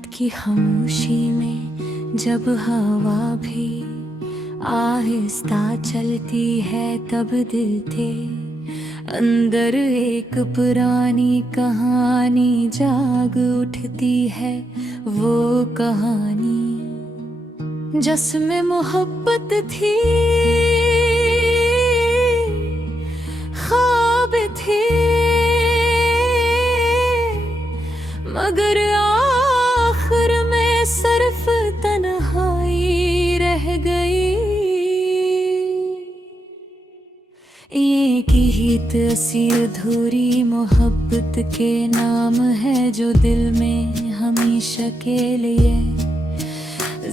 रात की खामोशी में जब हवा भी आहिस्ता चलती है, तब दिल के अंदर एक पुरानी कहानी जाग उठती है। वो कहानी जिसमें मोहब्बत थी, ख्वाब थे, मगर आखिर में सिर्फ तन्हाई रह गई। ये गीत ऐसी अधूरी मोहब्बत के नाम है, जो दिल में हमेशा के लिए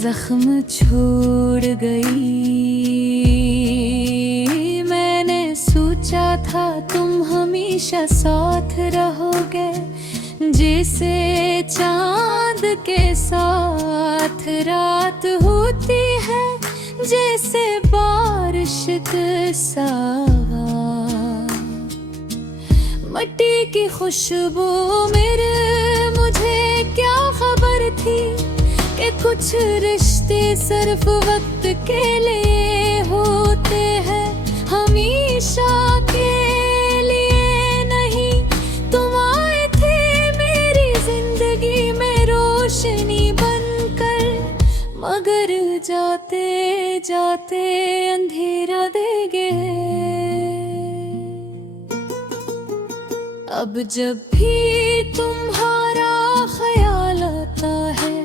जख्म छोड़ गई। मैंने सोचा था तुम हमेशा साथ रहोगे, जैसे चांद के साथ रात होती है, जैसे बारिश के साथ। मिट्टी की खुशबू मेरे मुझे क्या खबर थी कि कुछ रिश्ते सिर्फ वक्त के लिए होते हैं, हमेशा के लिए नहीं। तुम आए थे मेरी जिंदगी में रोशनी बनकर, मगर जाते जाते अंधेरा दे गए। अब जब भी तुम्हारा ख्याल आता है,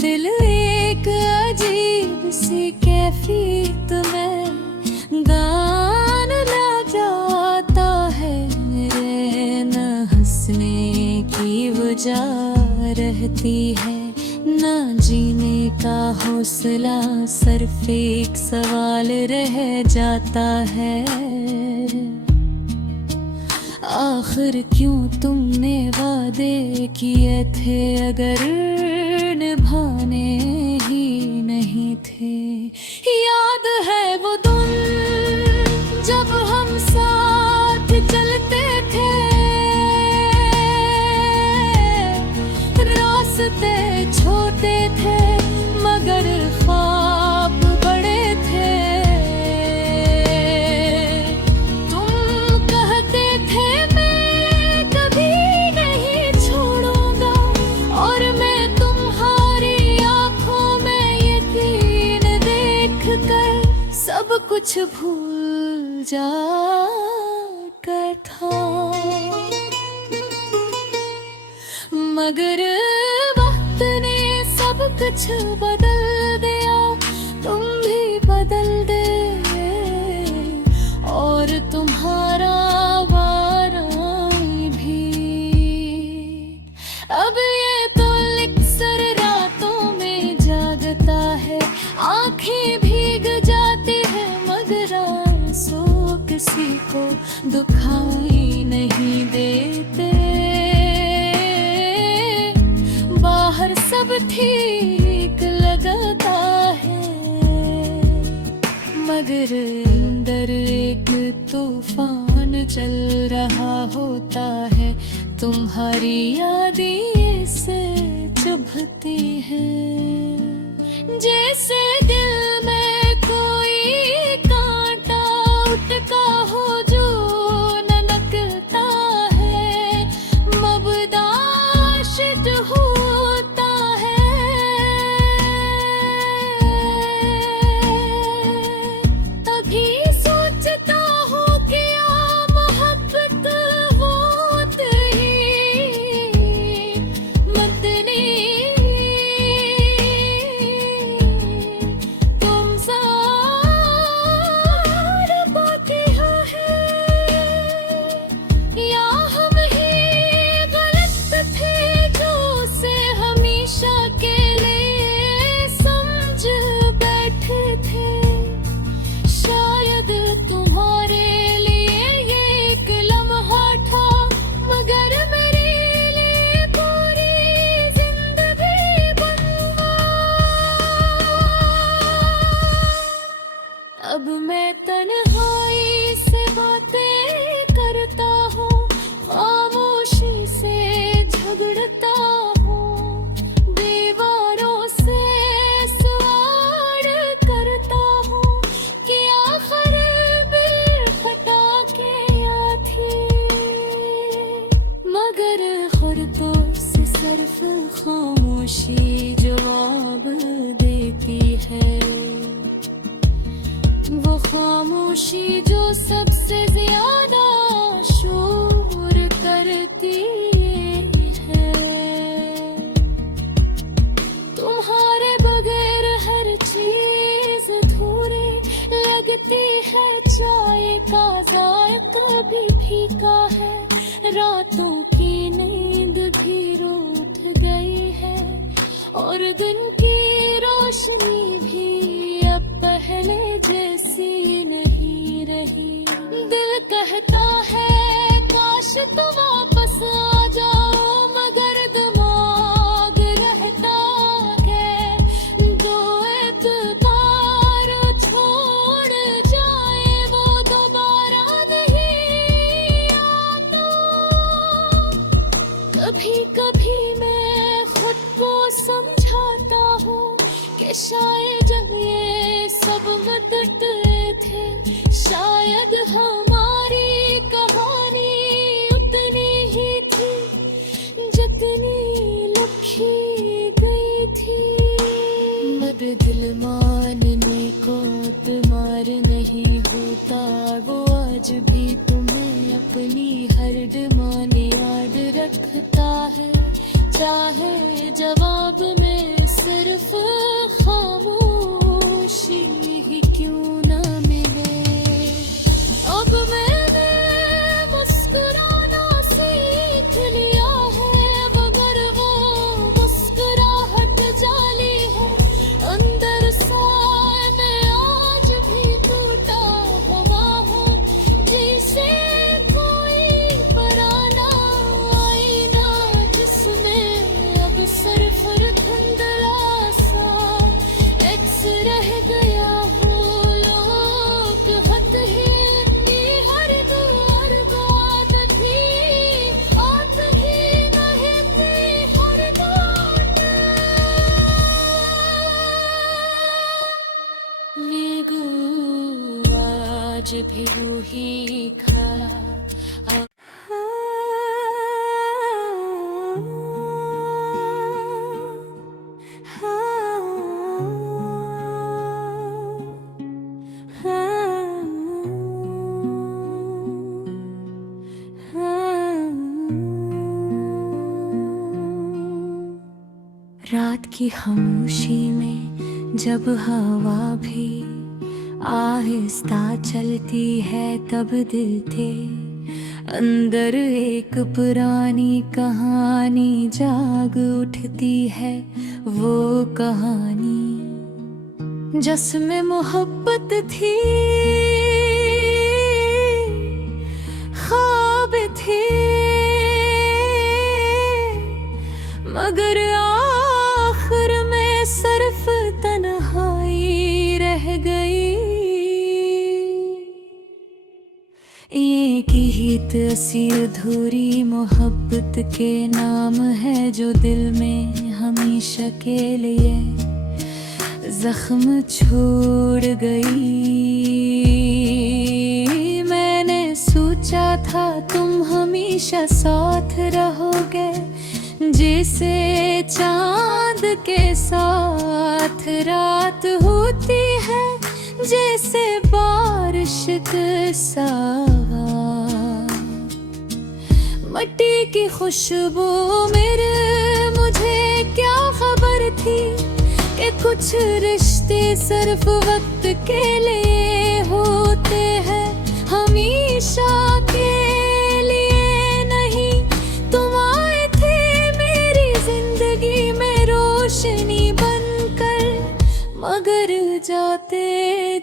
दिल एक अजीब सी कैफियत में गान लग जाता है। मेरे न हंसने की वजह रहती है, न जीने का हौसला, सिर्फ एक सवाल रह जाता है। आखिर क्यों तुमने वादे किए थे, अगर निभाने ही नहीं थे। याद है वो दिन जब हम साथ चलते थे, रास्ते छोटे थे मगर ख्वाब बड़े थे। तुम कहते थे मैं कभी नहीं छोड़ूंगा, और मैं तुम्हारी आंखों में यकीन देखकर सब कुछ भूल जाकर था। मगर वक्त ने सब कुछ बदल दिया, तुम भी बदल गए और तुम्हारा वारा भी। अब ये तो अक्सर रातों में जागता है, आंखें भीग जाती है, मगर आंसू किसी को दुखाई नहीं देते। बाहर सब ठीक लगता है, मगर अंदर एक तूफान चल रहा होता है। तुम्हारी यादें से चुभती है, जैसे दिल में कोई कांटा उठता हो जो ननकता है, मबदाश्त होता है। अभी सोचता हूँ कि मोहब्बत होत ही मतनी, तुम सिर्फ खामोशी जवाब देती है। वो खामोशी जो सबसे ज्यादा शोर करती है। तुम्हारे बगैर हर चीज अधूरी लगती है। चाय का जायका भी फीका है। रातों की नींद भी रूठ गई है और दिन की रोशनी भी अब पहले जैसी नहीं रही। दिल कहता है काश तुम वापस आ जाओ, मगर दिमाग रहता है दो एतबार छोड़ जाए वो दोबारा नहीं आता। कभी कभी मैं खुद को समझाता हूँ कि शायद ये सब मदद थे। शायद हमारी कहानी उतनी ही थी जितनी लिखी गई थी। मगर दिल मानने को तुम्हार नहीं होता। वो आज भी तुम्हें अपनी हर डिमांड याद रखता है। चाहे जवाब में सिर्फ खामोशी ही क्यों ना मिले। अब मैंने मुस्कुराना सीख लिया है, मगर वो मुस्कुराहट जाली है। अंदर साए में आज भी टूटा हुआ हूँ, जिसे कोई पराना आईना जिसमें अब सिर्फ धुंधला सा एक्स रह गया हूँ। लोग हद ही हर द्वार बात थी आत ही नहीं थी हर बात। मेगू आज भी रूही खा। रात की खामोशी में जब हवा भी आहिस्ता चलती है, तब दिल के अंदर एक पुरानी कहानी जाग उठती है। वो कहानी जिसमें मोहब्बत थी, ख्वाब थे, मगर आखिर में सिर्फ तन्हाई रह गई। ये गीत असी अधूरी मोहब्बत के नाम है, जो दिल में हमेशा के लिए जख्म छोड़ गई। मैंने सोचा था तुम हमेशा साथ रहोगे, जैसे चांद के साथ रात होती है, जैसे बारिश के साथ। मट्टी की खुशबू मेरे मुझे क्या खबर थी कि कुछ रिश्ते सिर्फ वक्त के लिए होते हैं, हमेशा के लिए नहीं। तुम आए थे मेरी जिंदगी में रोशनी बनकर, मगर जाते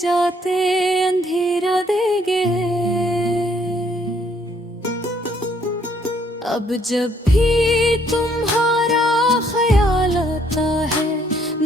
जाते अंधेरा दे गए। अब जब भी तुम्हारा ख्याल आता है,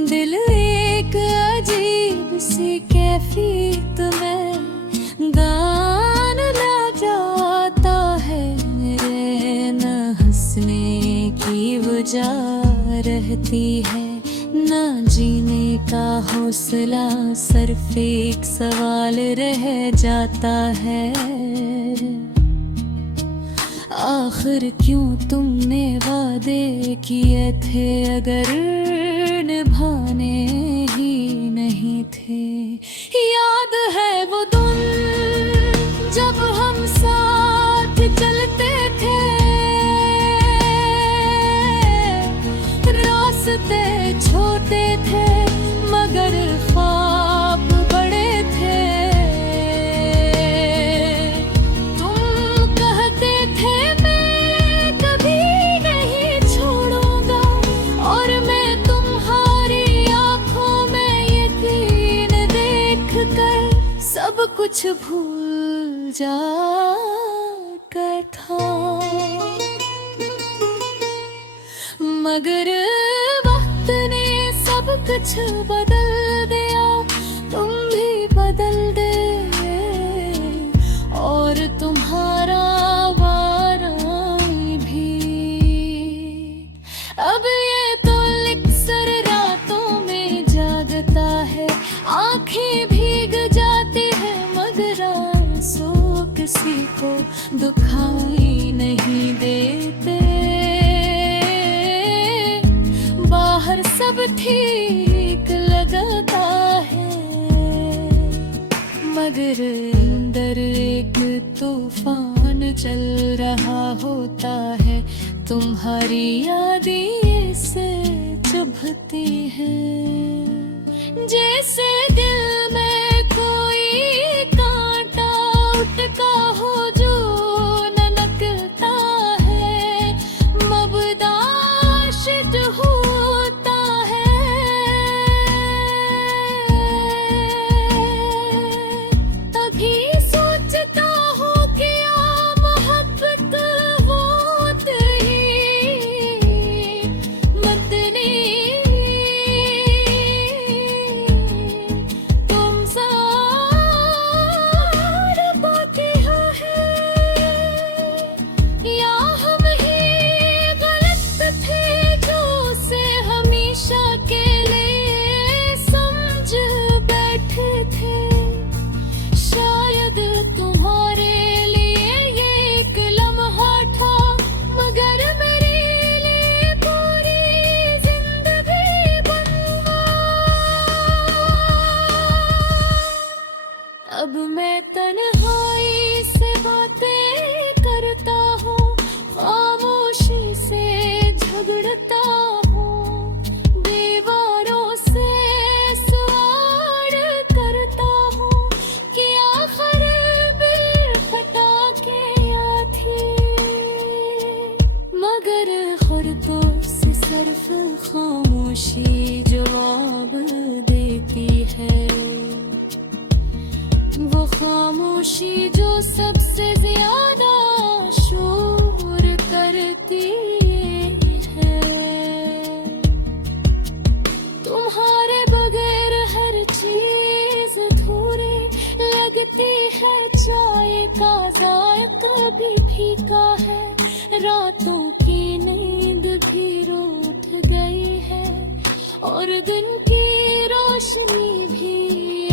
दिल एक अजीब सी कैफियत में गान लग जाता है। मेरे न हंसने की वजह रहती है, न जीने का हौसला, सिर्फ एक सवाल रह जाता है। आखिर क्यों तुमने वादे किए थे अगर निभाने ही नहीं थे। याद है वो दिन जब हम साथ चलते थे, रास्ते छोटे थे मगर ख्वाब बड़े थे। तुम कहते थे मैं कभी नहीं छोड़ूंगा, और मैं तुम्हारी आंखों में यकीन देख कर सब कुछ भूल जाकर था। मगर वक्त ने सब कुछ बदल दिया, तुम भी बदल गए और तुम्हारा वारा भी। अब ये तो अक्सर रातों में जागता है, आंखें भीग जाती है मगर आंसू किसी को दुखाई नहीं देते। बाहर सब ठीक लगता है मगर अंदर एक तूफान चल रहा होता है। तुम्हारी यादें से चुभती है, जैसे दिल में कोई कांटा उठता हो जो ननकता है। मबदाश्त होता है, अभी सोचता हूँ कि मोहब्बत होत ही मतनी तुम सार बाकी है, या हम ही गलत थे जो उसे हमेशा के लिए समझ बैठे थे। शायद तुम्हारे लिए ये एक लम्हा था मगर मेरे लिए पूरी जिंदगी बनवा। अब मैं तन्हाई से बातें करता हूँ, खामोशी से झगड़ता हूँ, दीवारों से सवाल करता हूँ कि आखिर बेखटा क्या थी। मगर खुर्दों से सिर्फ खामोशी जवाब देती है, वो खामोशी जो सबसे ज्यादा शोर करती है। तुम्हारे बगैर हर चीज अधूरी लगती है, चाय का जायका भी फीका है, रातों की नींद भी रूठ गई है और दिन की रोशनी भी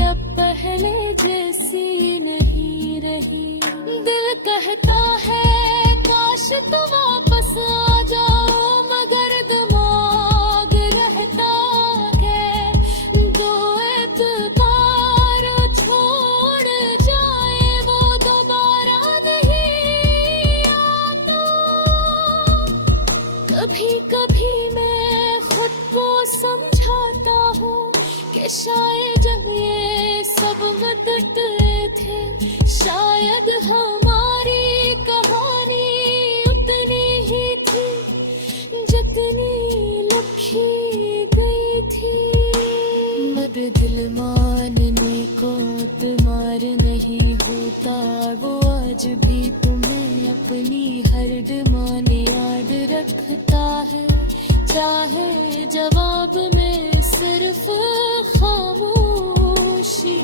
अब पहले जैसी नहीं रही। दिल कहता है काश तुम वापस आ जाओ मगर दिमाग रहता है दो एतबार छोड़ जाए वो दोबारा नहीं आता। कभी कभी मैं खुद को समझाता हूँ कि शायद ये सब मदद थे, शायद हमारी कहानी उतनी ही थी जितनी लिखी गई थी। मगर दिल मानने को तुम्हार नहीं होता, वो आज भी तुम्हें अपनी हर डिमांड याद रखता है, चाहे जवाब में सिर्फ खामोशी